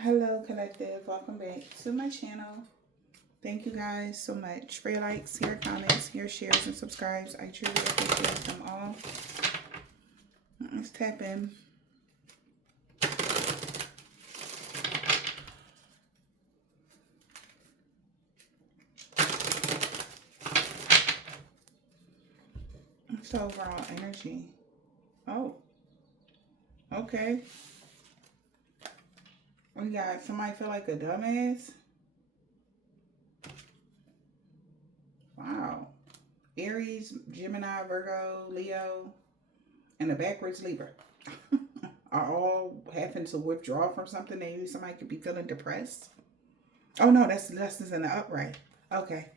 Hello, collective. Welcome back to my channel. Thank you guys so much for your likes, your comments, your shares, and subscribes. I truly appreciate them all. Let's tap in. What's the overall energy? Oh, okay. We got somebody feel like a dumbass. Wow. Aries, Gemini, Virgo, Leo, and the backwards Libra are all having to withdraw from something. Maybe somebody could be feeling depressed. Oh no, that's in the upright. Okay.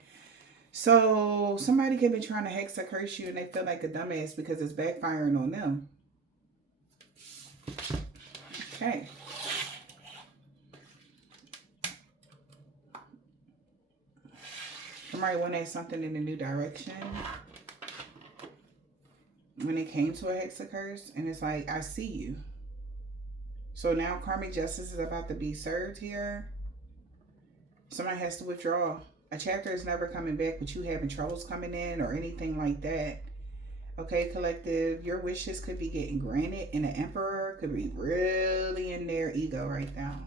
So somebody could be trying to hex or curse you and they feel like a dumbass because it's backfiring on them. Okay. Somebody went at something in a new direction when it came to a hex or curse, and it's like, I see you. So now karmic justice is about to be served here. Somebody has to withdraw. A chapter is never coming back with you having troubles coming in or anything like that. Okay, collective, your wishes could be getting granted, and the emperor could be really in their ego right now.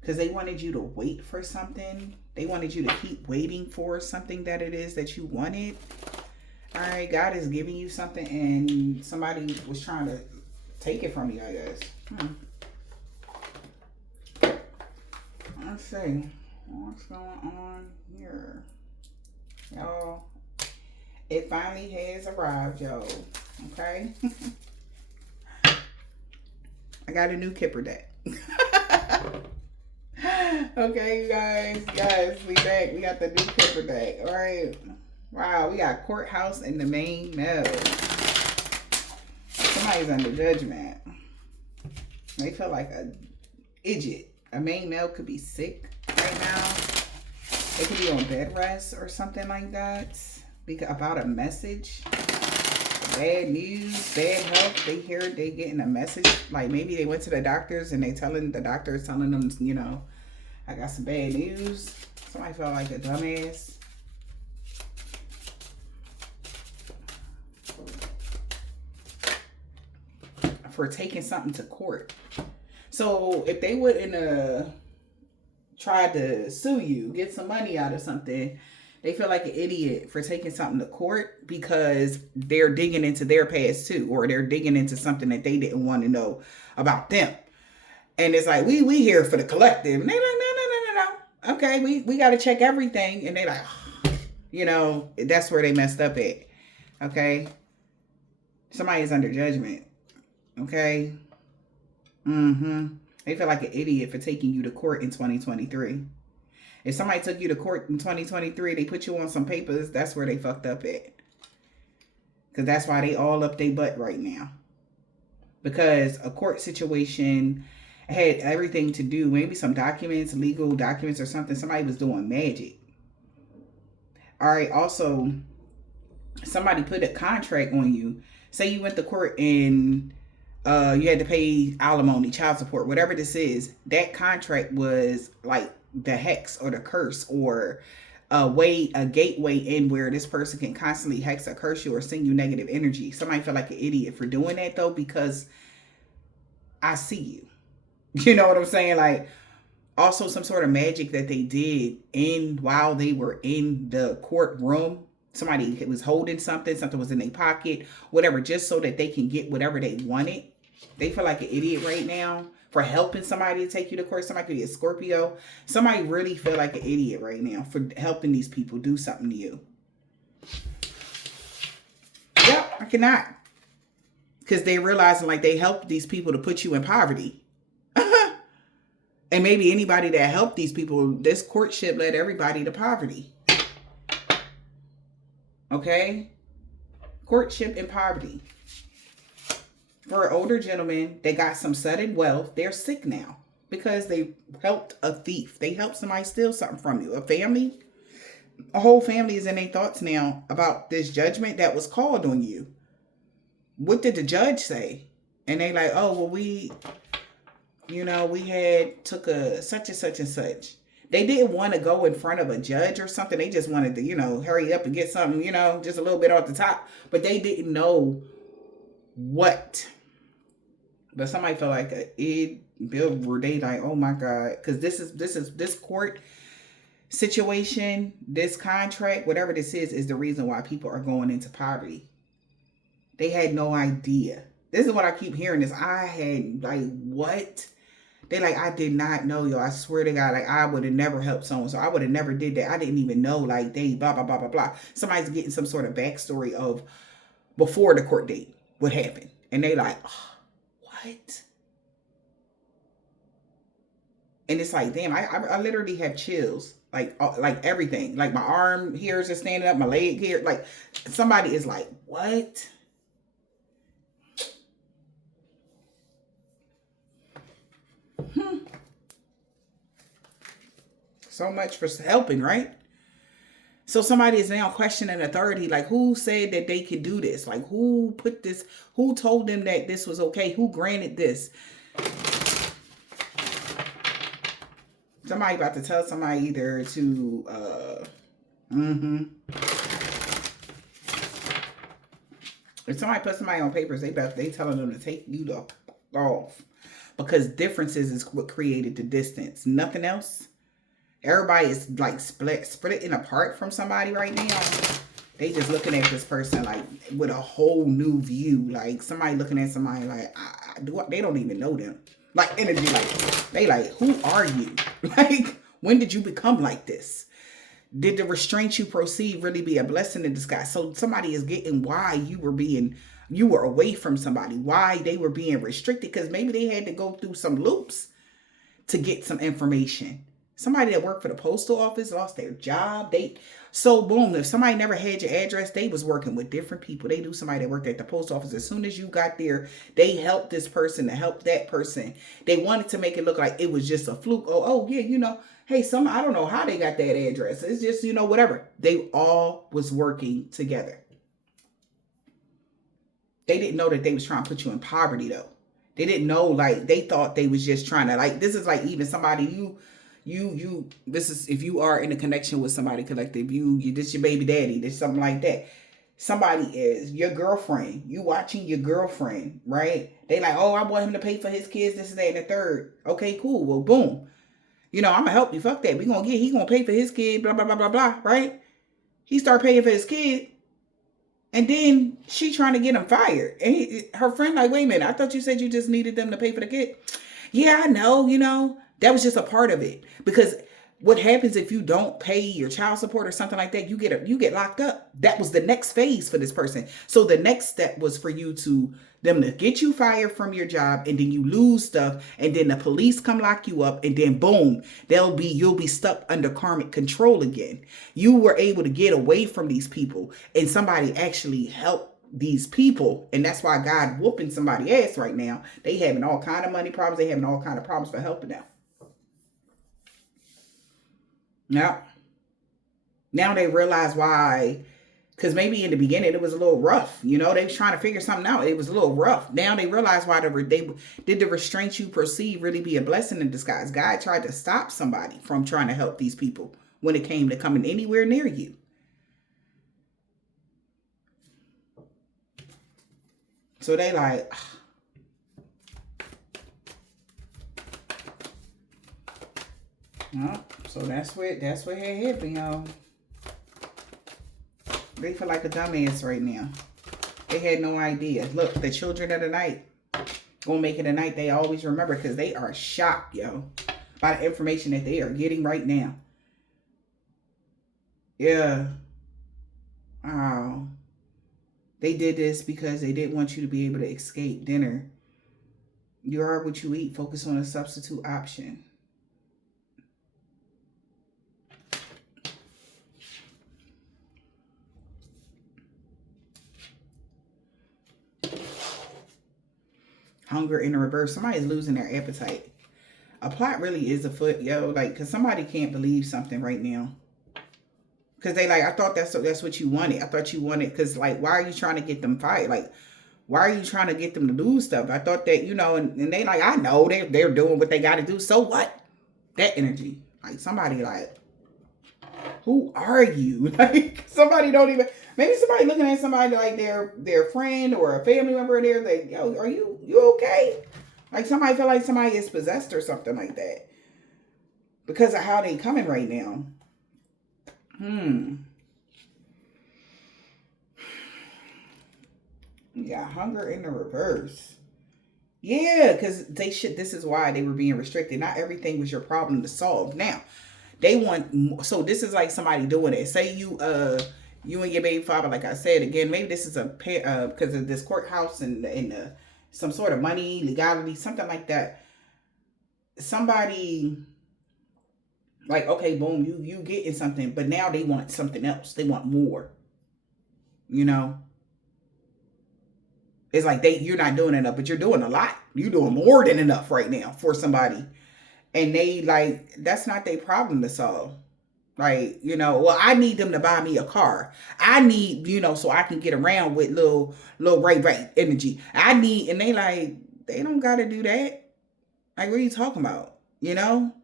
Because they wanted you to wait for something. They wanted you to keep waiting for something that it is that you wanted. All right, God is giving you something and somebody was trying to take it from you, I guess. Let's see. What's going on here? Y'all, it finally has arrived, y'all. Okay? I got a new Kipper deck. Okay, you guys. Yes, we back. We got the new Kipper deck. All right. Wow, we got courthouse in the main mail. Somebody's under judgment. They feel like a idiot. A main male could be sick right now. They could be on bed rest or something like that. About a message. Bad news, bad health. They hear they getting a message. Like maybe they went to the doctors and the doctor is telling them, you know, I got some bad news. Somebody felt like a dumbass. For taking something to court. So if they wouldn't try to sue you, get some money out of something, they feel like an idiot for taking something to court because they're digging into their past too, or they're digging into something that they didn't want to know about them. And it's like, we here for the collective. And they're like, no. Okay, we got to check everything. And they like, you know, that's where they messed up at. Okay. Somebody is under judgment. Okay. They feel like an idiot for taking you to court in 2023. If somebody took you to court in 2023, they put you on some papers, that's where they fucked up at. Because that's why they all up their butt right now. Because a court situation had everything to do, maybe some documents, legal documents or something. Somebody was doing magic. All right. Also, somebody put a contract on you. Say you went to court and you had to pay alimony, child support, whatever this is. That contract was like the hex or the curse or a gateway in where this person can constantly hex or curse you or send you negative energy. Somebody feel like an idiot for doing that though, because I see you. You know what I'm saying? Like also some sort of magic that they did while they were in the courtroom. Somebody was holding something was in their pocket, whatever, just so that they can get whatever they wanted. They feel like an idiot right now for helping somebody to take you to court. Somebody could be a Scorpio. Somebody really feel like an idiot right now for helping these people do something to you. Yep, I cannot. Because they realizing like they helped these people to put you in poverty. And maybe anybody that helped these people, this courtship led everybody to poverty. Okay? Courtship and poverty. For an older gentleman, they got some sudden wealth. They're sick now because they helped a thief. They helped somebody steal something from you. A whole family is in their thoughts now about this judgment that was called on you. What did the judge say? And they like, oh, well, You know, we had took a such and such and such. They didn't want to go in front of a judge or something. They just wanted to, you know, hurry up and get something, you know, just a little bit off the top. But they didn't know what. But somebody felt like Bill were they like, oh my God, because this court situation, this contract, whatever this is the reason why people are going into poverty. They had no idea. This is what I keep hearing is I had like, what? They like, I did not know, yo. I swear to God, like I would have never helped someone. So I would have never did that. I didn't even know like they blah, blah, blah, blah, blah. Somebody's getting some sort of backstory of before the court date, what happened. And they like, oh, what? And it's like, damn, I literally have chills. Like everything. Like my arm here is just standing up, my leg here. Like somebody is like, what? So much for helping, right? So somebody is now questioning authority, like who said that they could do this? Like who put this, who told them that this was okay? Who granted this? Somebody about to tell somebody either to, if somebody put somebody on papers, they telling them to take you off. Because differences is what created the distance. Nothing else. Everybody is like splitting apart from somebody right now. They just looking at this person like with a whole new view. Like somebody looking at somebody like they don't even know them. Like energy, like they like, who are you? Like when did you become like this? Did the restraint you proceed really be a blessing in disguise? So somebody is getting why you were away from somebody, why they were being restricted, because maybe they had to go through some loops to get some information. Somebody that worked for the postal office lost their job. So boom, if somebody never had your address, they was working with different people. They knew somebody that worked at the post office. As soon as you got there, they helped this person to help that person. They wanted to make it look like it was just a fluke. Oh yeah, you know, hey, I don't know how they got that address. It's just, you know, whatever. They all was working together. They didn't know that they was trying to put you in poverty though. They didn't know, like, they thought they was just trying to, like, this is like even somebody this is if you are in a connection with somebody collective, this your baby daddy, this something like that. Somebody is your girlfriend. You watching your girlfriend, right? They like, oh, I want him to pay for his kids, this, that, and the third. Okay, cool. Well, boom. You know, I'm gonna help you. Fuck that. He gonna pay for his kid, blah, blah, blah, blah, blah, right? He start paying for his kid. And then she trying to get him fired. And her friend like, wait a minute, I thought you said you just needed them to pay for the kid. Yeah, I know, you know, that was just a part of it. Because what happens if you don't pay your child support or something like that, you get locked up. That was the next phase for this person. So the next step was for them to get you fired from your job, and then you lose stuff, and then the police come lock you up, and then boom, you'll be stuck under karmic control again. You were able to get away from these people, and somebody actually helped these people, and that's why God whooping somebody ass right now. They having all kind of money problems. They having all kind of problems for helping them. Now they realize why, because maybe in the beginning it was a little rough. You know, they was trying to figure something out. It was a little rough. Now they realize why did the restraint you perceive really be a blessing in disguise. God tried to stop somebody from trying to help these people when it came to coming anywhere near you. So they like, so that's what had happened, y'all. They feel like a dumbass right now. They had no idea. Look, the children of the night gonna make it a night they always remember, because they are shocked, yo, by the information that they are getting right now. Yeah. Oh. They did this because they didn't want you to be able to escape dinner. You are what you eat. Focus on a substitute option. Hunger in the reverse. Somebody's losing their appetite. A plot really is afoot, yo. Like, because somebody can't believe something right now. Because they like, I thought that's what you wanted. I thought you wanted, because like, why are you trying to get them fired? Like, Why are you trying to get them to do stuff? I thought that, you know, and they like, I know they're doing what they got to do. So what? That energy. Like somebody like, who are you? Like somebody don't even, maybe somebody looking at somebody like their friend or a family member of theirs, like, yo, are you okay? Like somebody feel like somebody is possessed or something like that. Because of how they coming right now. Yeah, hunger in the reverse. Yeah, because this is why they were being restricted. Not everything was your problem to solve. Now, they want, so this is like somebody doing it. Say you and your baby father, like I said, again, maybe this is because of this courthouse and some sort of money, legality, something like that. Somebody, like, okay, boom, you getting something, but now they want something else. They want more. You know, it's like you're not doing enough, but you're doing a lot. You're doing more than enough right now for somebody, and they like that's not their problem to solve. Like, you know, well, I need them to buy me a car. I need, you know, so I can get around with little Ray energy. I need, and they like they don't got to do that. Like, what are you talking about? You know.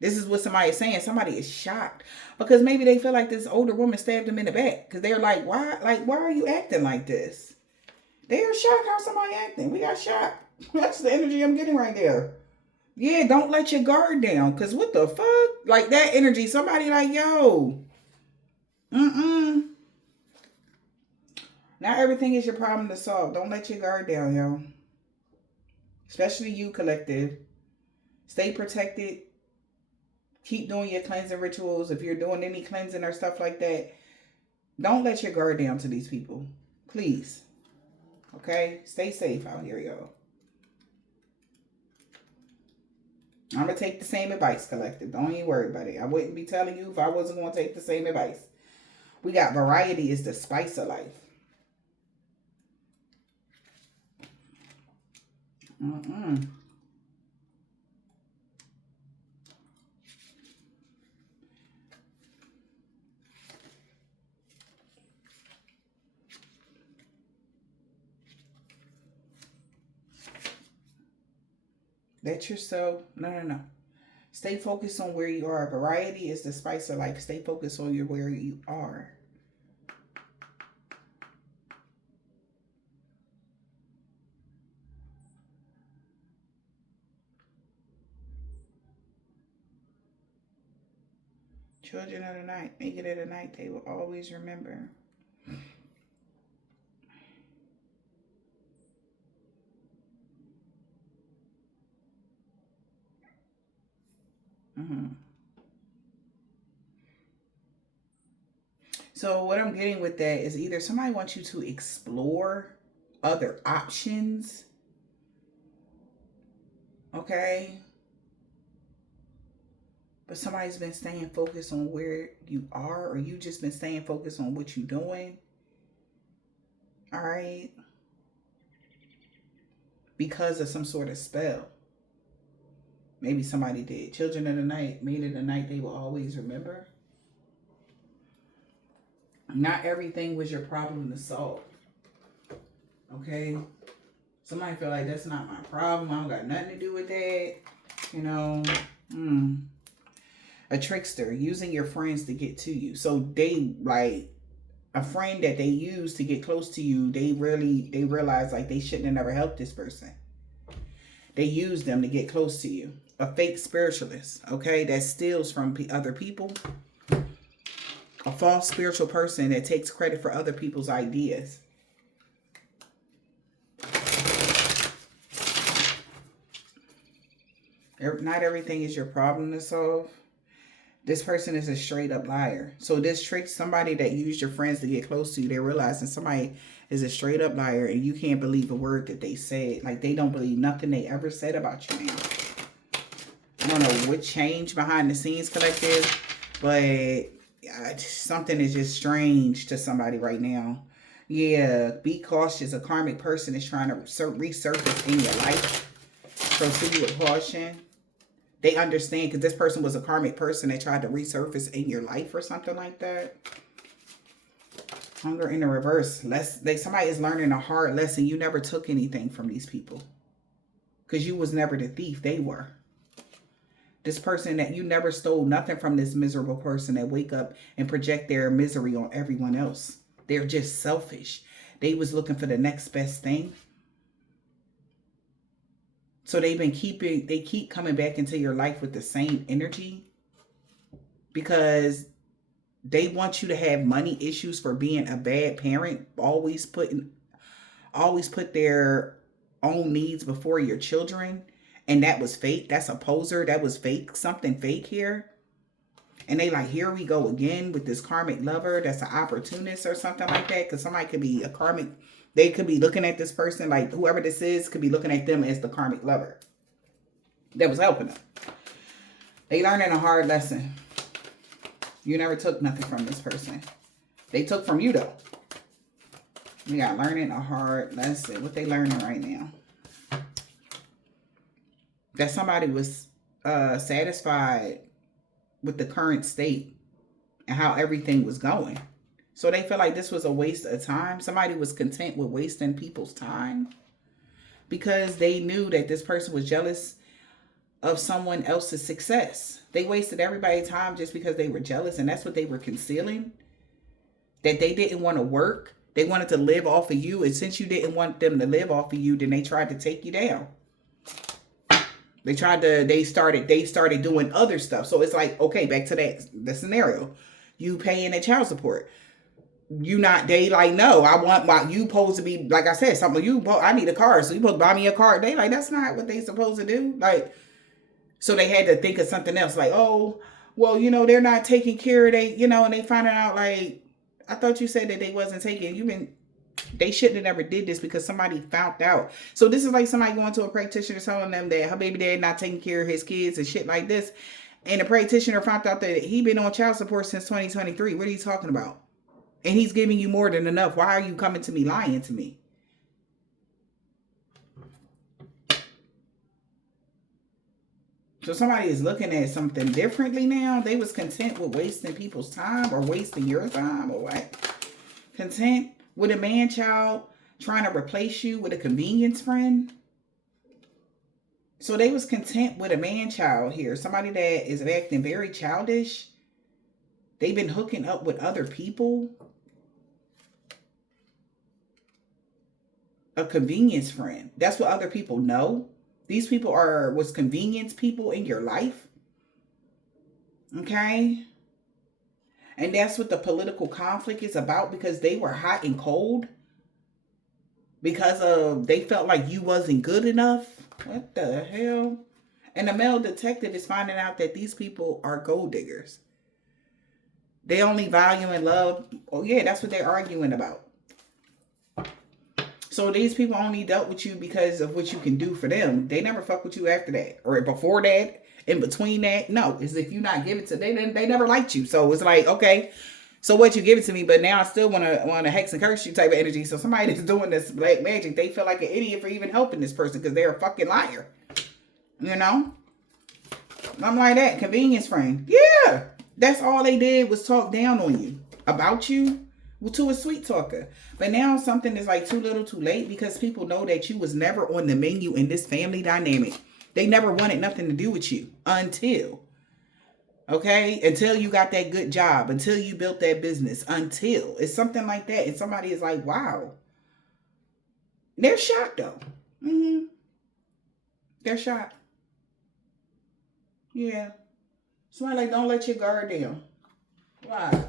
This is what somebody is saying. Somebody is shocked because maybe they feel like this older woman stabbed them in the back because they're like, why are you acting like this? They are shocked how somebody acting. We got shocked. That's the energy I'm getting right there. Yeah, don't let your guard down because what the fuck? Like that energy, somebody like, yo, not everything is your problem to solve. Don't let your guard down, yo. Especially you, collective. Stay protected. Keep doing your cleansing rituals. If you're doing any cleansing or stuff like that, don't let your guard down to these people. Please. Okay? Stay safe out here, y'all. I'm going to take the same advice, collective. Don't even worry about it. I wouldn't be telling you if I wasn't going to take the same advice. We got variety is the spice of life. Let yourself, no. Stay focused on where you are. Variety is the spice of life. Stay focused on where you are. Children of the night, make it of the night, they will always remember. So what I'm getting with that is either somebody wants you to explore other options, okay? But somebody's been staying focused on where you are, or you just been staying focused on what you're doing. All right? Because of some sort of spell. Maybe somebody did. Children of the night, made it a night they will always remember. Not everything was your problem to solve. Okay? Somebody feel like that's not my problem. I don't got nothing to do with that. You know? A trickster, using your friends to get to you. So they like a friend that they use to get close to you. They realize like they shouldn't have never helped this person. They use them to get close to you. A fake spiritualist, okay, that steals from other people. A false spiritual person that takes credit for other people's ideas. Not everything is your problem to solve. This person is a straight up liar. So this trick, somebody that used your friends to get close to you, they're realizing somebody is a straight up liar and you can't believe a word that they said. Like they don't believe nothing they ever said about you now. I don't know what changed behind the scenes, collective, but something is just strange to somebody right now. Yeah, be cautious. A karmic person is trying to resurface in your life. Proceed with caution. They understand because this person was a karmic person that tried to resurface in your life or something like that. Hunger in the reverse. Somebody is learning a hard lesson. You never took anything from these people. Because you was never the thief. They were. This person that you never stole nothing from, this miserable person that wake up and project their misery on everyone else. They're just selfish. They was looking for the next best thing. So they keep coming back into your life with the same energy. Because they want you to have money issues for being a bad parent. Always put their own needs before your children. And that was fake. That's a poser. That was fake. Something fake here. And they like, here we go again with this karmic lover. That's an opportunist or something like that. Because somebody could be a karmic. They could be looking at this person, like whoever this is, could be looking at them as the karmic lover that was helping them. They learning a hard lesson. You never took nothing from this person. They took from you though. We got learning a hard lesson. What they learning right now? That somebody was satisfied with the current state and how everything was going. So they feel like this was a waste of time. Somebody was content with wasting people's time because they knew that this person was jealous of someone else's success. They wasted everybody's time just because they were jealous, and that's what they were concealing. That they didn't want to work. They wanted to live off of you, and since you didn't want them to live off of you, then they tried to take you down. They started doing other stuff. So it's like, okay, back to the scenario. You paying the child support. They like, no, you supposed to be, like I said, I need a car. So you supposed to buy me a car. They like, that's not what they supposed to do. Like, so they had to think of something else. Like, oh, well, they're not taking care of and they finding out like, I thought you said that they wasn't taking, they shouldn't have never did this because somebody found out. So this is like somebody going to a practitioner telling them that her baby dad not taking care of his kids and shit like this. And the practitioner found out that he been on child support since 2023. What are you talking about? And he's giving you more than enough. Why are you coming to me lying to me? So somebody is looking at something differently now. They was content with wasting people's time or wasting your time or what? Content with a man-child trying to replace you with a convenience friend. So they was content with a man-child here. Somebody that is acting very childish. They've been hooking up with other people. A convenience friend. That's what other people know. These people was convenience people in your life. Okay? And that's what the political conflict is about, because they were hot and cold. Because they felt like you wasn't good enough. What the hell? And the male detective is finding out that these people are gold diggers. They only value and love. Oh yeah, that's what they're arguing about. So these people only dealt with you because of what you can do for them. They never fuck with you after that. Or before that. In between that. No. It's if you not give it to them. They never liked you. So it's like, okay. So what, you give it to me, but now I still want to hex and curse you type of energy. So somebody that's doing this black magic, they feel like an idiot for even helping this person because they're a fucking liar. I'm like that. Convenience friend. Yeah. That's all they did was talk down on you. About you. To a sweet talker. But now something is like too little too late, because people know that you was never on the menu in this family dynamic. They never wanted nothing to do with you until you got that good job, until you built that business, until it's something like that. And somebody is like, wow. They're shocked though. They're shocked. Yeah. Somebody like, don't let your guard down. Why?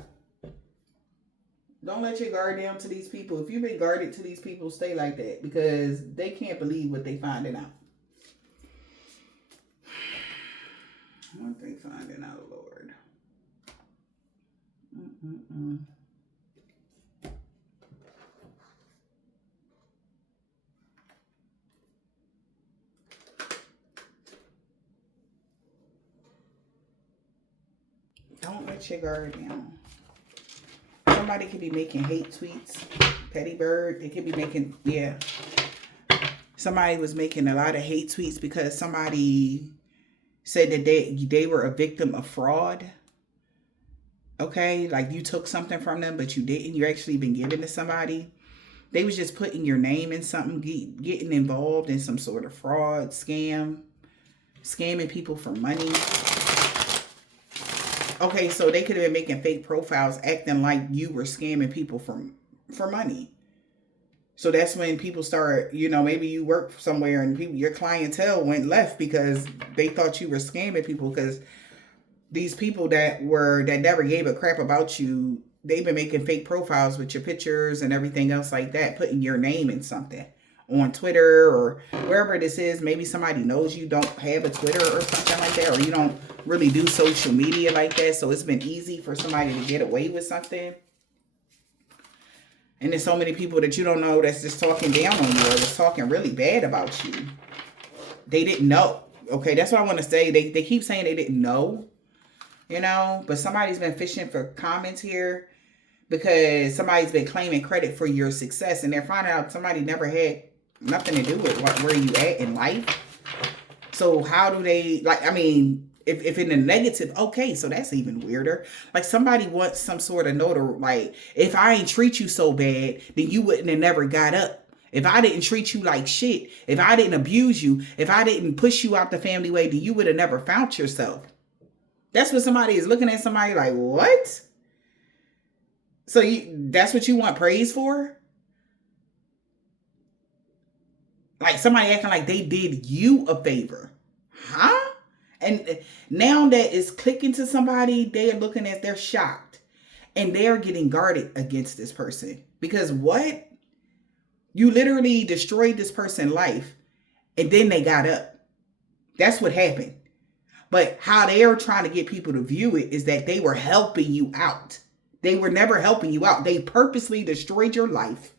Don't let your guard down to these people. If you've been guarded to these people, stay like that, because they can't believe what they finding out. What they finding out, Lord? Don't let your guard down. Somebody could be making hate tweets. Petty Bird. They could be making, yeah. Somebody was making a lot of hate tweets because somebody said that they were a victim of fraud. Okay, like you took something from them, but you didn't. You actually been giving to somebody. They was just putting your name in something, getting involved in some sort of fraud, scamming people for money. Okay, so they could have been making fake profiles, acting like you were scamming people for money. So that's when people start, maybe you work somewhere and your clientele went left because they thought you were scamming people, because these people that never gave a crap about you, they've been making fake profiles with your pictures and everything else like that, putting your name in something on Twitter or wherever this is. Maybe somebody knows you don't have a Twitter or something like that, or you don't really do social media like that. So it's been easy for somebody to get away with something. And there's so many people that you don't know that's just talking down on you or just talking really bad about you. They didn't know. Okay, that's what I want to say. They keep saying they didn't know, but somebody's been fishing for comments here because somebody's been claiming credit for your success, and they're finding out somebody never had nothing to do with where you at in life. So how do they, if in the negative, okay, so that's even weirder. Like somebody wants some sort of note, like, if I ain't treat you so bad, then you wouldn't have never got up. If I didn't treat you like shit, if I didn't abuse you, if I didn't push you out the family way, then you would have never found yourself. That's what somebody is looking at somebody like, what? So that's what you want praise for? Like somebody acting like they did you a favor. Huh? And now that it's clicking to somebody, they're shocked. And they're getting guarded against this person. Because what? You literally destroyed this person's life. And then they got up. That's what happened. But how they're trying to get people to view it is that they were helping you out. They were never helping you out. They purposely destroyed your life.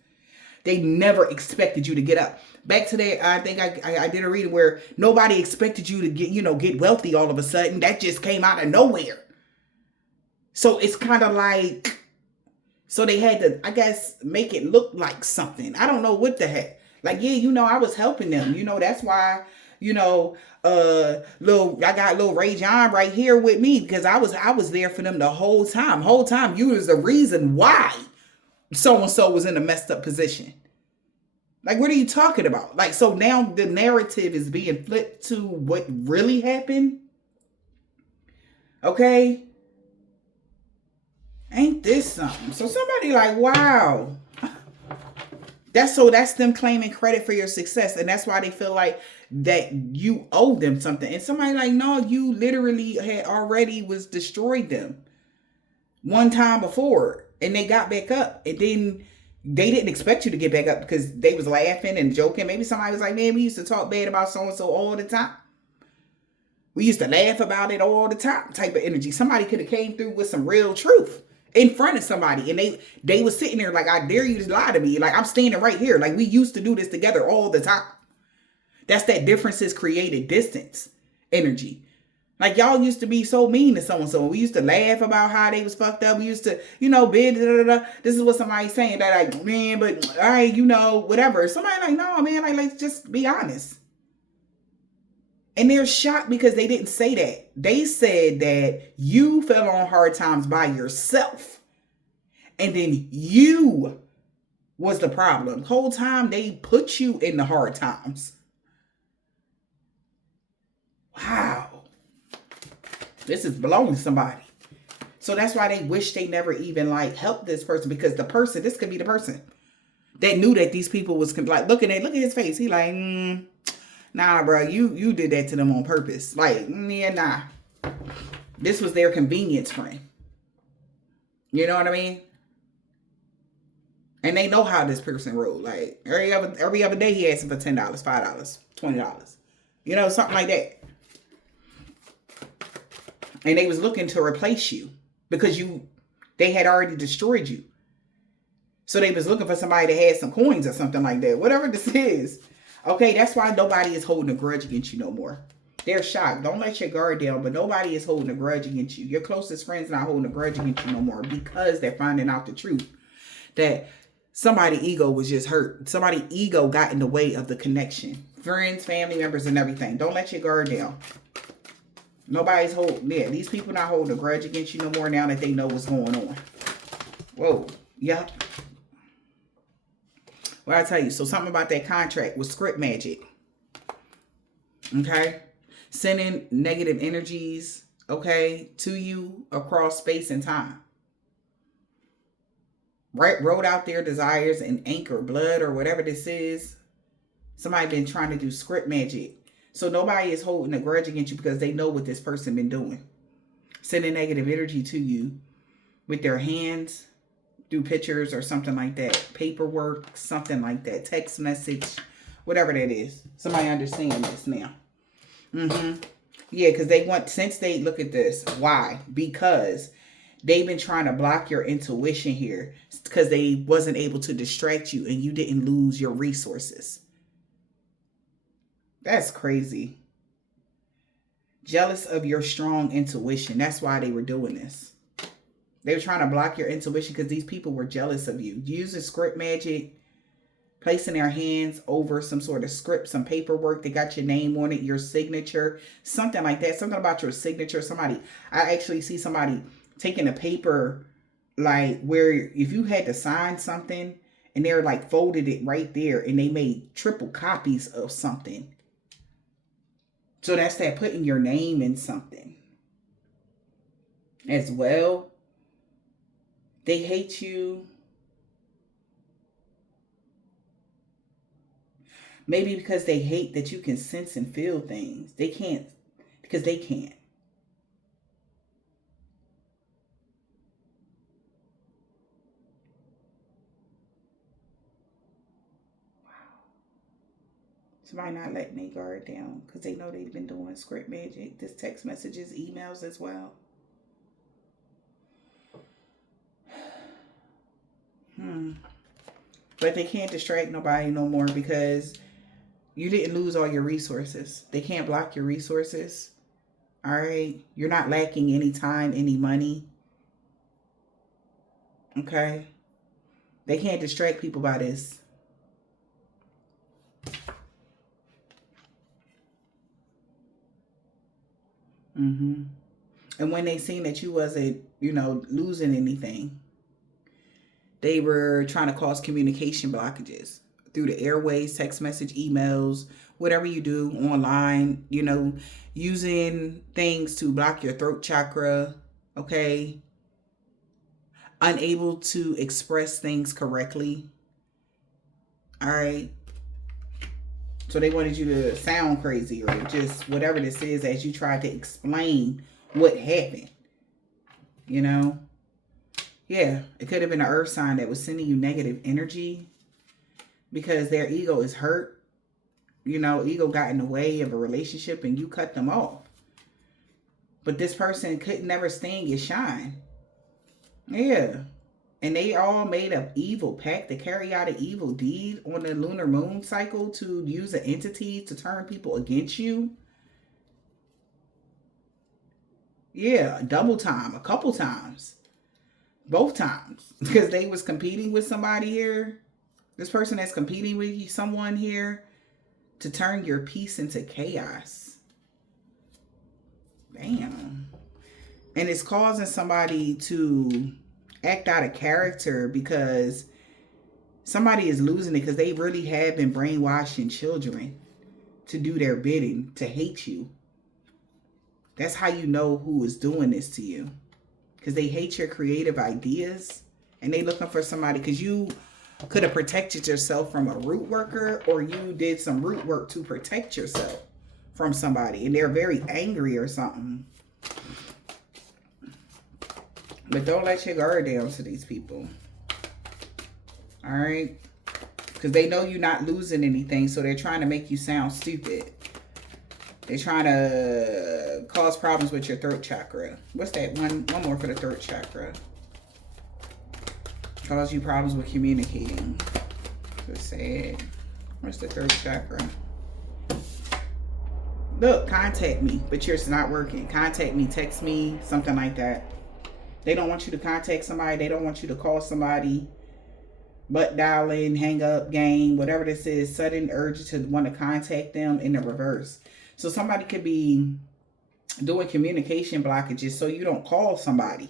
They never expected you to get up. Back to that, I think I did a reading where nobody expected you to get wealthy all of a sudden. That just came out of nowhere. So it's kind of like, so they had to, I guess, make it look like something. I don't know what the heck. Like, yeah, I was helping them. That's why, I got little Ray John right here with me, because I was there for them the whole time. You was the reason why so-and-so was in a messed up position. Like, what are you talking about? Like, so now the narrative is being flipped to what really happened. Okay. Ain't this something? So somebody like, wow. That's them claiming credit for your success. And that's why they feel like that you owe them something. And somebody like, no, you literally had already was destroyed them one time before. And they got back up. And then they didn't expect you to get back up because they was laughing and joking. Maybe somebody was like, man, we used to talk bad about so-and-so all the time. We used to laugh about it all the time type of energy. Somebody could have came through with some real truth in front of somebody. And they was sitting there like, I dare you to lie to me. Like, I'm standing right here. Like, we used to do this together all the time. That's that differences created distance energy. Like, y'all used to be so mean to so-and-so. We used to laugh about how they was fucked up. We used to, This is what somebody's saying that like, man, but all right, whatever. Somebody like, no, man, like, let's just be honest. And they're shocked because they didn't say that. They said that you fell on hard times by yourself. And then you was the problem. The whole time they put you in the hard times. Wow. This is belonging to somebody. So that's why they wish they never even helped this person, because this could be the person that knew that these people was like, look at his face. He like, nah, bro, you did that to them on purpose. Like, yeah, nah. This was their convenience friend. You know what I mean? And they know how this person rolled. Like every other day he asked them for $10, $5, $20. Something like that. And they was looking to replace you because they had already destroyed you. So they was looking for somebody that had some coins or something like that. Whatever this is. Okay, that's why nobody is holding a grudge against you no more. They're shocked. Don't let your guard down, but nobody is holding a grudge against you. Your closest friends not holding a grudge against you no more because they're finding out the truth. That somebody's ego was just hurt. Somebody's ego got in the way of the connection. Friends, family members, and everything. Don't let your guard down. Nobody's holding, yeah, these people not holding a grudge against you no more now that they know what's going on. Whoa. Yep. What I tell you, so something about that contract was script magic. Okay? Sending negative energies, okay, to you across space and time. Right? Wrote out their desires in ink or blood or whatever this is. Somebody been trying to do script magic. So nobody is holding a grudge against you because they know what this person been doing. Sending negative energy to you with their hands, through pictures or something like that. Paperwork, something like that. Text message, whatever that is. Somebody understand this now. Yeah, because they want, since they, look at this. Why? Because they've been trying to block your intuition here because they wasn't able to distract you and you didn't lose your resources. That's crazy. Jealous of your strong intuition. That's why they were doing this. They were trying to block your intuition because these people were jealous of you. Using script magic, placing their hands over some sort of script, some paperwork. They got your name on it, your signature, something like that. Something about your signature. Somebody, I actually see somebody taking a paper, like where if you had to sign something and they're like folded it right there and they made triple copies of something. So that's that putting your name in something as well. They hate you. Maybe because they hate that you can sense and feel things. They can't, because they can't. Wow. Somebody not letting their guard down because they know they've been doing script magic. This text messages, emails as well. But they can't distract nobody no more because you didn't lose all your resources. They can't block your resources. All right? You're not lacking any time, any money. Okay? They can't distract people by this. And when they seen that you wasn't, losing anything, they were trying to cause communication blockages through the airways, text message, emails, whatever you do online, using things to block your throat chakra, okay? Unable to express things correctly, all right? So they wanted you to sound crazy or just whatever this is as you try to explain what happened, Yeah, it could have been an earth sign that was sending you negative energy because their ego is hurt. Ego got in the way of a relationship and you cut them off. But this person could never stand your shine. Yeah. And they all made an evil pact to carry out an evil deed on the lunar moon cycle to use an entity to turn people against you. Yeah, double time, a couple times. Both times. Because they was competing with somebody here. This person that's competing with someone here to turn your peace into chaos. Damn. And it's causing somebody to act out of character because somebody is losing it because they really have been brainwashing children to do their bidding, to hate you. That's how you know who is doing this to you. Because they hate your creative ideas and they looking for somebody because you could have protected yourself from a root worker or you did some root work to protect yourself from somebody and they're very angry or something. But don't let your guard down to these people. All right? Because they know you're not losing anything, so they're trying to make you sound stupid. They're trying to cause problems with your throat chakra. What's that? One more for the throat chakra. Cause you problems with communicating. So sad. What's the throat chakra? Look, contact me, but yours is not working. Contact me, text me, something like that. They don't want you to contact somebody. They don't want you to call somebody. Butt dialing, hang up game, whatever this is. Sudden urge to want to contact them in the reverse. So somebody could be doing communication blockages so you don't call somebody.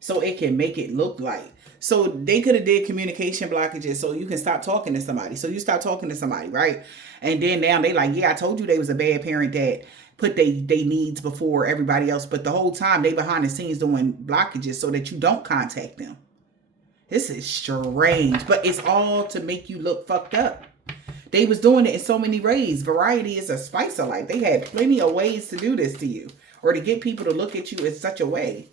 So it can make it look like. So they could have did communication blockages so you can stop talking to somebody. So you stop talking to somebody, right? And then now they like, yeah, I told you they was a bad parent that put they needs before everybody else. But the whole time they behind the scenes doing blockages so that you don't contact them. This is strange, but it's all to make you look fucked up. They was doing it in so many ways. Variety is a spice of life. They had plenty of ways to do this to you or to get people to look at you in such a way.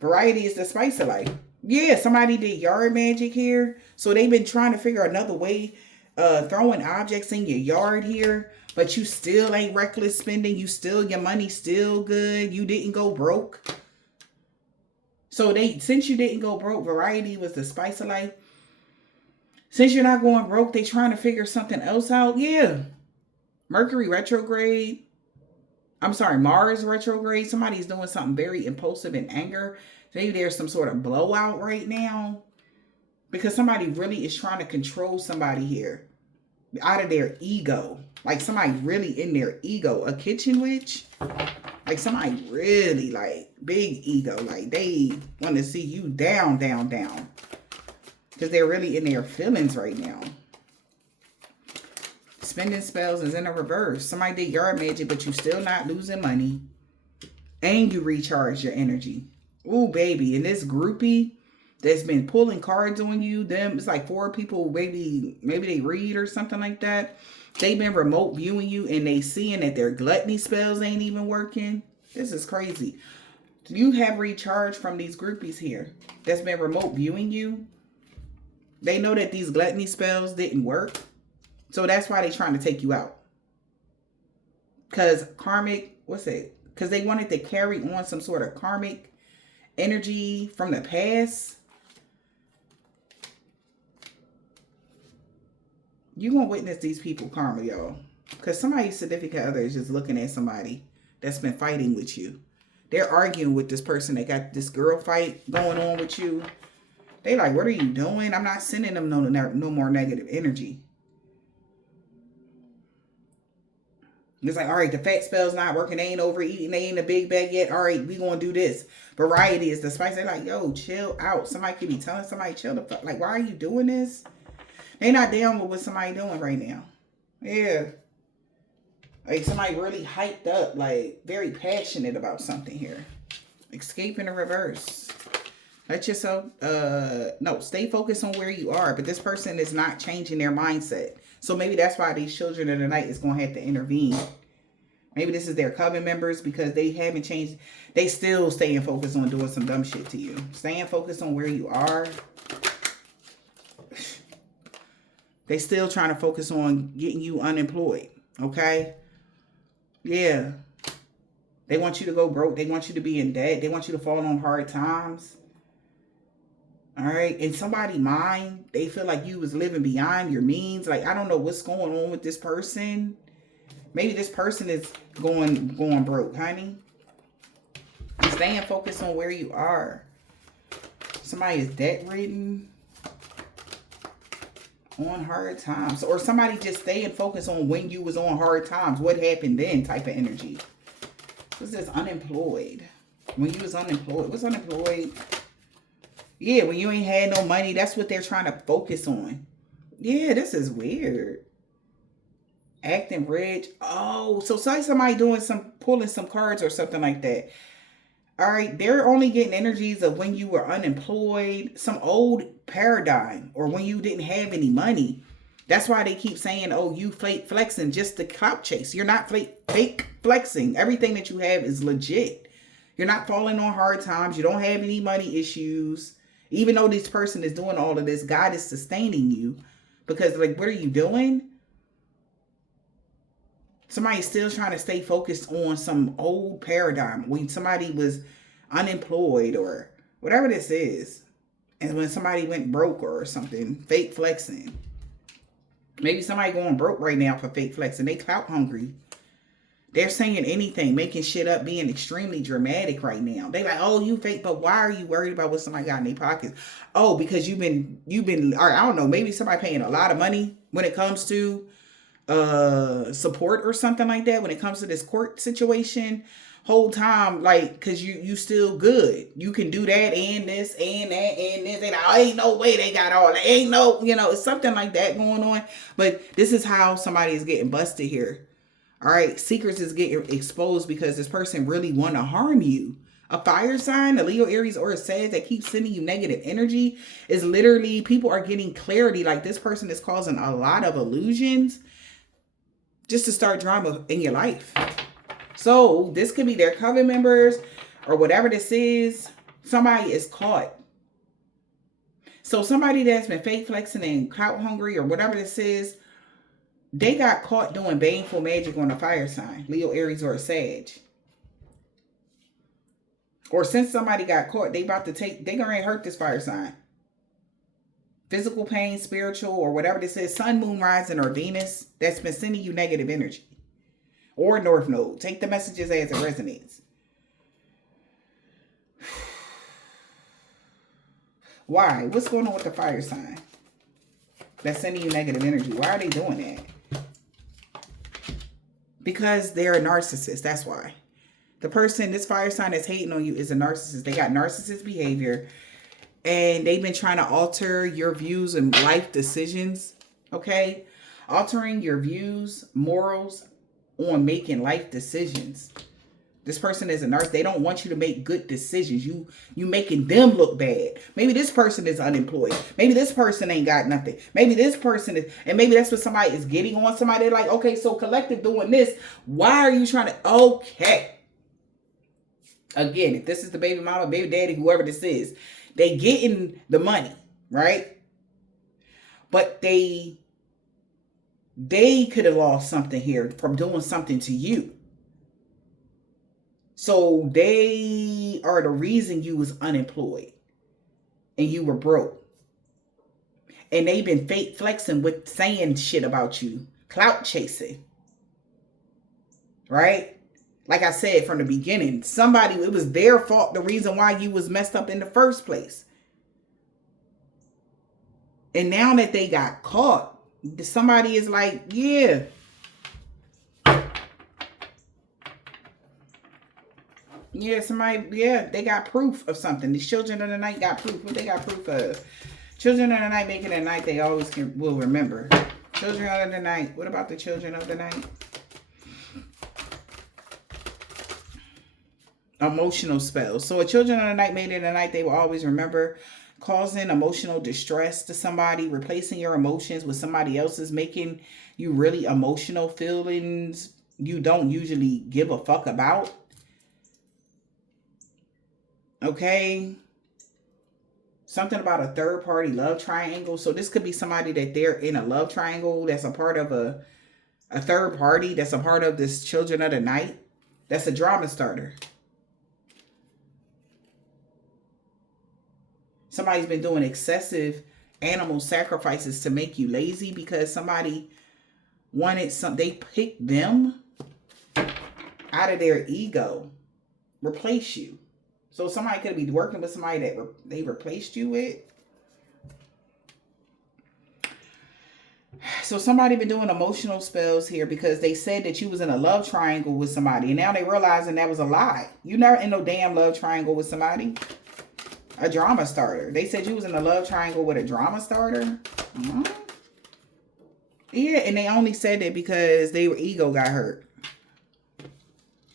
Variety is the spice of life. Yeah, somebody did yard magic here. So they've been trying to figure another way, throwing objects in your yard here. But you still ain't reckless spending. Your money still good. You didn't go broke. So since you didn't go broke, variety was the spice of life. Since you're not going broke, they trying to figure something else out. Yeah. Mercury retrograde. I'm sorry, Mars retrograde. Somebody's doing something very impulsive in anger. Maybe there's some sort of blowout right now. Because somebody really is trying to control somebody here. Out of their ego. Like somebody really in their ego. A kitchen witch. Like somebody really like big ego. Like they want to see you down, down, down. Because they're really in their feelings right now. Spending spells is in a reverse. Somebody did yard magic, but you still not losing money. And you recharge your energy. Ooh, baby. And this groupie that's been pulling cards on you, it's like 4 people, maybe they read or something like that. They've been remote viewing you and they seeing that their gluttony spells ain't even working. This is crazy. You have recharged from these groupies here that's been remote viewing you. They know that these gluttony spells didn't work. So that's why they're trying to take you out. Because karmic, what's it? Because they wanted to carry on some sort of karmic energy from the past. You're going to witness these people karma, y'all. Because somebody's significant other is just looking at somebody that's been fighting with you. They're arguing with this person that got this girl fight going on with you. They like, what are you doing? I'm not sending them no more negative energy. It's like, all right, the fat spell's not working. They ain't overeating. They ain't a big bag yet. All right, we going to do this. Variety is the spice. They're like, yo, chill out. Somebody could be telling somebody, chill the fuck. Like, why are you doing this? They not down with what somebody doing right now. Yeah. Like, somebody really hyped up. Like, very passionate about something here. Escape in the reverse. Let yourself, no, stay focused on where you are. But this person is not changing their mindset. So maybe that's why these children of the night is going to have to intervene. Maybe this is their coven members because they haven't changed. They still staying focused on doing some dumb shit to you. Staying focused on where you are. They still trying to focus on getting you unemployed. Okay? Yeah. They want you to go broke. They want you to be in debt. They want you to fall on hard times. All right. In somebody's mind, they feel like you was living beyond your means. Like, I don't know what's going on with this person. Maybe this person is going broke, honey. Staying focused on where you are. Somebody is debt-ridden. On hard times. Or somebody just staying focused on when you was on hard times. What happened then type of energy. What's this? Unemployed. When you was unemployed. What's unemployed? Yeah, when you ain't had no money, that's what they're trying to focus on. Yeah, this is weird. Acting rich. Oh, so say somebody pulling some cards or something like that. All right, they're only getting energies of when you were unemployed, some old paradigm, or when you didn't have any money. That's why they keep saying, oh, you fake flexing just to clout chase. You're not fake flexing. Everything that you have is legit. You're not falling on hard times. You don't have any money issues. Even though this person is doing all of this, God is sustaining you. Because, like, what are you doing? Somebody's still trying to stay focused on some old paradigm. When somebody was unemployed or whatever this is. And when somebody went broke or something. Fake flexing. Maybe somebody going broke right now for fake flexing. They clout hungry. They're saying anything, making shit up, being extremely dramatic right now. They like, oh, you fake, but why are you worried about what somebody got in their pockets? Oh, because you've been, or I don't know, maybe somebody paying a lot of money when it comes to support or something like that when it comes to this court situation. Whole time, like, because you still good. You can do that and this and that and this. And ain't no way they got all that. Ain't no, it's something like that going on. But this is how somebody is getting busted here. All right, secrets is getting exposed because this person really want to harm you. A fire sign, a Leo, Aries, or a Sag that keeps sending you negative energy is literally, people are getting clarity. Like, this person is causing a lot of illusions just to start drama in your life. So this could be their coven members or whatever this is. Somebody is caught. So somebody that's been fake flexing and clout hungry or whatever this is, they got caught doing baneful magic on a fire sign, Leo, Aries, or a Sag. Or since somebody got caught, they gonna hurt this fire sign. Physical pain, spiritual, or whatever this is, Sun, Moon, Rising, or Venus, that's been sending you negative energy. Or North Node. Take the messages as it resonates. Why? What's going on with the fire sign that's sending you negative energy? Why are they doing that? Because they're a narcissist. That's why. The person, this fire sign that's hating on you is a narcissist. They got narcissist behavior. And they've been trying to alter your views and life decisions. Okay? Altering your views, morals, on making life decisions. This person is a narcissist. They don't want you to make good decisions. You making them look bad. Maybe this person is unemployed. Maybe this person ain't got nothing. Maybe this person is, and maybe that's what somebody is getting on somebody. They're like, okay, so collective doing this. Why are you trying to, okay. Again, if this is the baby mama, baby daddy, whoever this is, they getting the money, right? But they could have lost something here from doing something to you. So they are the reason you was unemployed and you were broke. And they've been fake flexing with saying shit about you, clout chasing. Right? Like I said from the beginning, it was their fault, the reason why you was messed up in the first place. And now that they got caught, somebody is like, yeah. Yeah, they got proof of something. These children of the night got proof. What they got proof of? Children of the night making a night they always will remember. Children of the night. What about the children of the night? Emotional spells. So a children of the night made it a night they will always remember. Causing emotional distress to somebody, replacing your emotions with somebody else's, making you really emotional feelings you don't usually give a fuck about. Okay. Something about a third party love triangle. So this could be somebody that they're in a love triangle that's a part of a third party, that's a part of this children of the night. That's a drama starter. Somebody's been doing excessive animal sacrifices to make you lazy because somebody wanted they picked them out of their ego, replace you. So somebody could be working with somebody that they replaced you with. So somebody been doing emotional spells here because they said that you was in a love triangle with somebody. And now they realizing that was a lie. You never in no damn love triangle with somebody. A drama starter. They said you was in a love triangle with a drama starter. Mm-hmm. Yeah, and they only said it because their ego got hurt.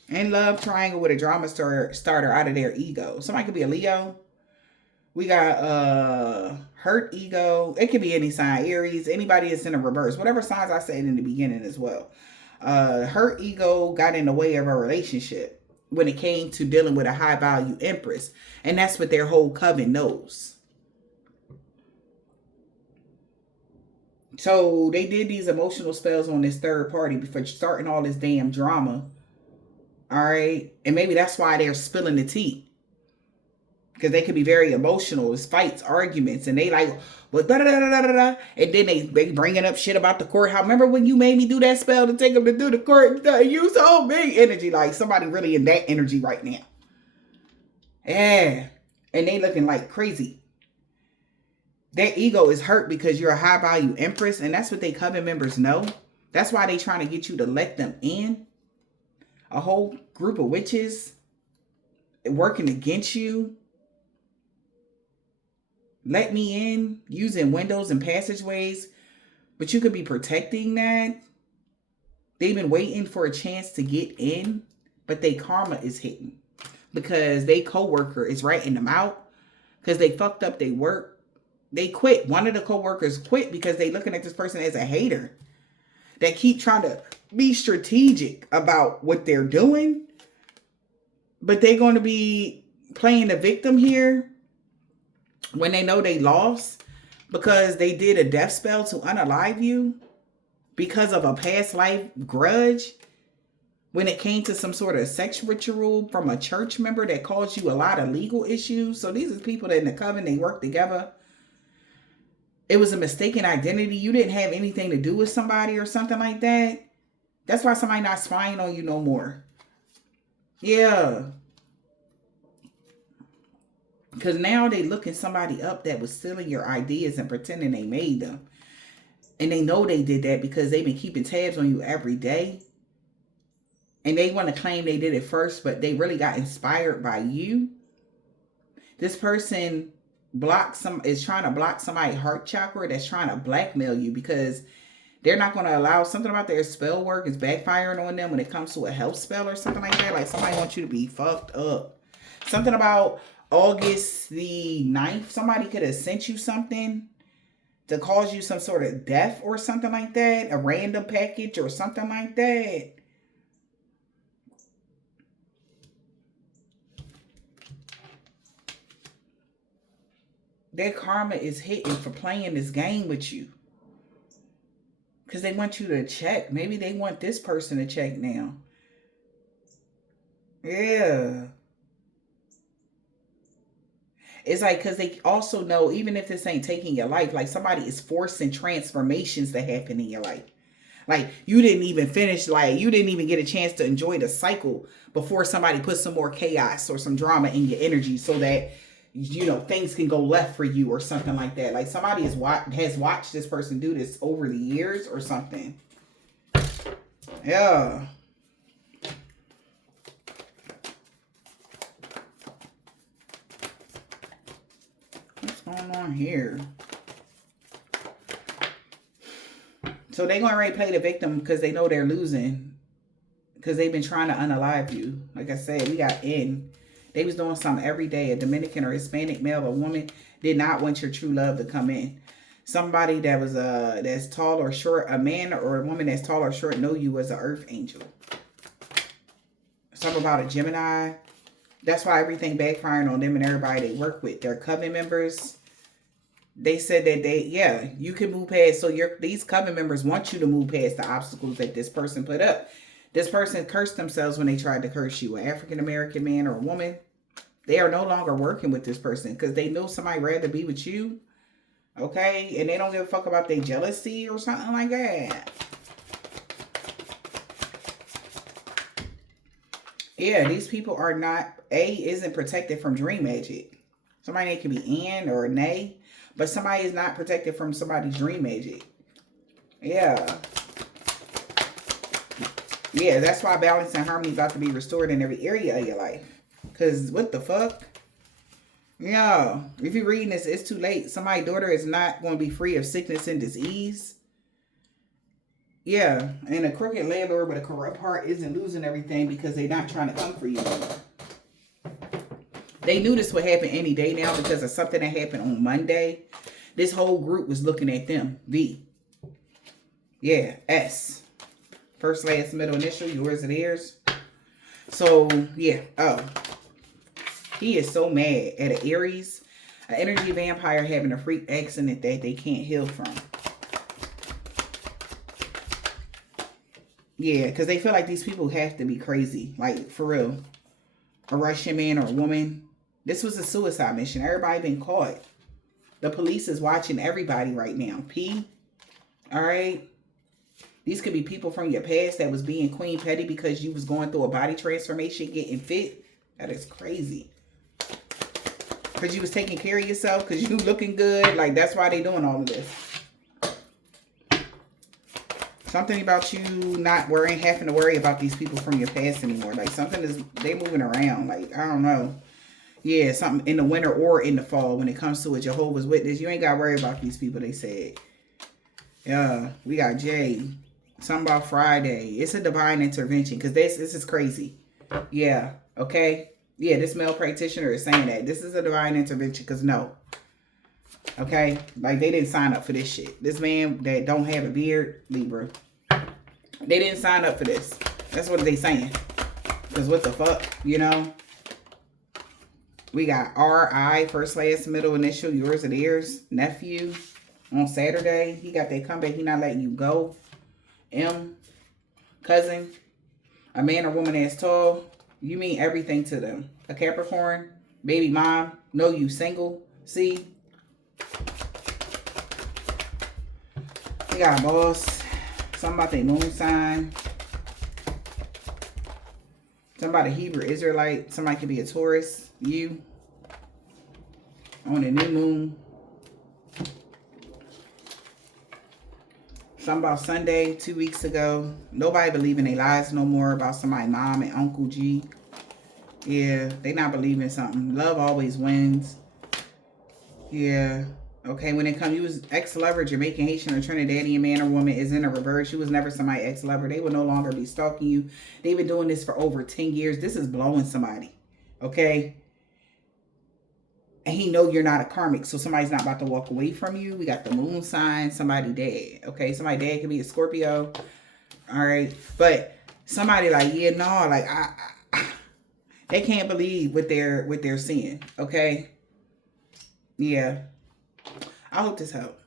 And love triangle with a drama starter out of their ego. Somebody could be a Leo. We got hurt ego. It could be any sign. Aries. Anybody that's in a reverse. Whatever signs I said in the beginning as well. Hurt ego got in the way of a relationship when it came to dealing with a high value empress. And that's what their whole coven knows. So they did these emotional spells on this third party before starting all this damn drama. All right. And maybe that's why they're spilling the tea. Because they could be very emotional. It's fights, arguments. And they like, well, da da da da da da. And then they bringing up shit about the courthouse. Remember when you made me do that spell to take them to do the court? You so big energy. Like somebody really in that energy right now. Yeah. And they looking like crazy. Their ego is hurt because you're a high value empress. And that's what they coven members know. That's why they trying to get you to let them in. A whole group of witches working against you. Let me in using windows and passageways. But you could be protecting that. They've been waiting for a chance to get in. But their karma is hitting. Because their co-worker is writing them out. Because they fucked up their work. They quit. One of the co-workers quit because they looking at this person as a hater. That keep trying to be strategic about what they're doing. But they're going to be playing the victim here when they know they lost because they did a death spell to unalive you because of a past life grudge when it came to some sort of sex ritual from a church member that caused you a lot of legal issues. So these are people that in the coven, they work together. It was a mistaken identity. You didn't have anything to do with somebody or something like that. That's why somebody not spying on you no more. Yeah. Because now they looking somebody up that was stealing your ideas and pretending they made them. And they know they did that because they've been keeping tabs on you every day. And they want to claim they did it first, but they really got inspired by you. This person is trying to block somebody's heart chakra that's trying to blackmail you because they're not going to allow something about their spell work is backfiring on them when it comes to a health spell or something like that. Like somebody wants you to be fucked up. Something about August the 9th, somebody could have sent you something to cause you some sort of death or something like that. A random package or something like that. Their karma is hitting for playing this game with you. Because they want you to check. Maybe they want this person to check now. Yeah. It's like, because they also know, even if this ain't taking your life, like somebody is forcing transformations to happen in your life. Like you didn't even finish, like you didn't even get a chance to enjoy the cycle before somebody put some more chaos or some drama in your energy so that, you know, things can go left for you or something like that. Like somebody has watched this person do this over the years or something. Yeah. What's going on here? So they're going to already play the victim because they know they're losing. Because they've been trying to unalive you. Like I said, we got in. They was doing something every day. A Dominican or Hispanic male or woman did not want your true love to come in. Somebody that was that's tall or short, a man or a woman that's tall or short know you as an earth angel. Something about a Gemini. That's why everything backfiring on them and everybody they work with. Their coven members. They said that you can move past. So these coven members want you to move past the obstacles that this person put up. This person cursed themselves when they tried to curse you. An African-American man or a woman. They are no longer working with this person because they know somebody rather be with you. Okay? And they don't give a fuck about their jealousy or something like that. Yeah, these people are not, isn't protected from dream magic. Somebody that can be in or nay, but somebody is not protected from somebody's dream magic. Yeah. Yeah, that's why balance and harmony is about to be restored in every area of your life. Because what the fuck? Yeah. If you're reading this, it's too late. Somebody's daughter is not going to be free of sickness and disease. Yeah. And a crooked landlord with a corrupt heart isn't losing everything because they're not trying to come for you anymore. They knew this would happen any day now because of something that happened on Monday. This whole group was looking at them. V. Yeah. S. First, last, middle, initial, yours and theirs. So, yeah. Oh. He is so mad at an Aries, an energy vampire having a freak accident that they can't heal from. Yeah, because they feel like these people have to be crazy. Like, for real. A Russian man or a woman. This was a suicide mission. Everybody been caught. The police is watching everybody right now. P. All right. These could be people from your past that was being Queen Petty because you was going through a body transformation, getting fit. That is crazy. Because you was taking care of yourself, because you looking good. Like, that's why they doing all of this. Something about you not having to worry about these people from your past anymore. Like something is, they moving around. Like, I don't know. Yeah, something in the winter or in the fall when it comes to a Jehovah's Witness. You ain't got to worry about these people, they said. Yeah, we got Jay. Something about Friday. It's a divine intervention because this is crazy. Yeah, okay. Yeah, this male practitioner is saying that. This is a divine intervention because no. Okay? Like, they didn't sign up for this shit. This man that don't have a beard, Libra. They didn't sign up for this. That's what they saying. Because what the fuck, you know? We got R.I., first, last, middle initial, yours or theirs, nephew. On Saturday, he got that comeback. He not letting you go. M, cousin, a man or woman that's tall. You mean everything to them. A Capricorn, baby mom, know you single. See? We got a boss. Something about their moon sign. Something about a Hebrew Israelite. Somebody could be a Taurus. You. On a new moon. Something about Sunday 2 weeks ago. Nobody believing their lies no more about somebody mom and Uncle G. Yeah, they not believing something. Love always wins. Yeah. Okay, when it comes, you was ex-lover, Jamaican, Haitian, or Trinidadian man or woman is in a reverse. You was never somebody ex-lover. They will no longer be stalking you. They've been doing this for over 10 years. This is blowing somebody. Okay? And he know you're not a karmic, so somebody's not about to walk away from you. We got the moon sign, somebody dead. Okay, somebody dead could be a Scorpio. All right, but somebody like, yeah, no, like they can't believe what they're seeing. Okay, yeah. I hope this helps.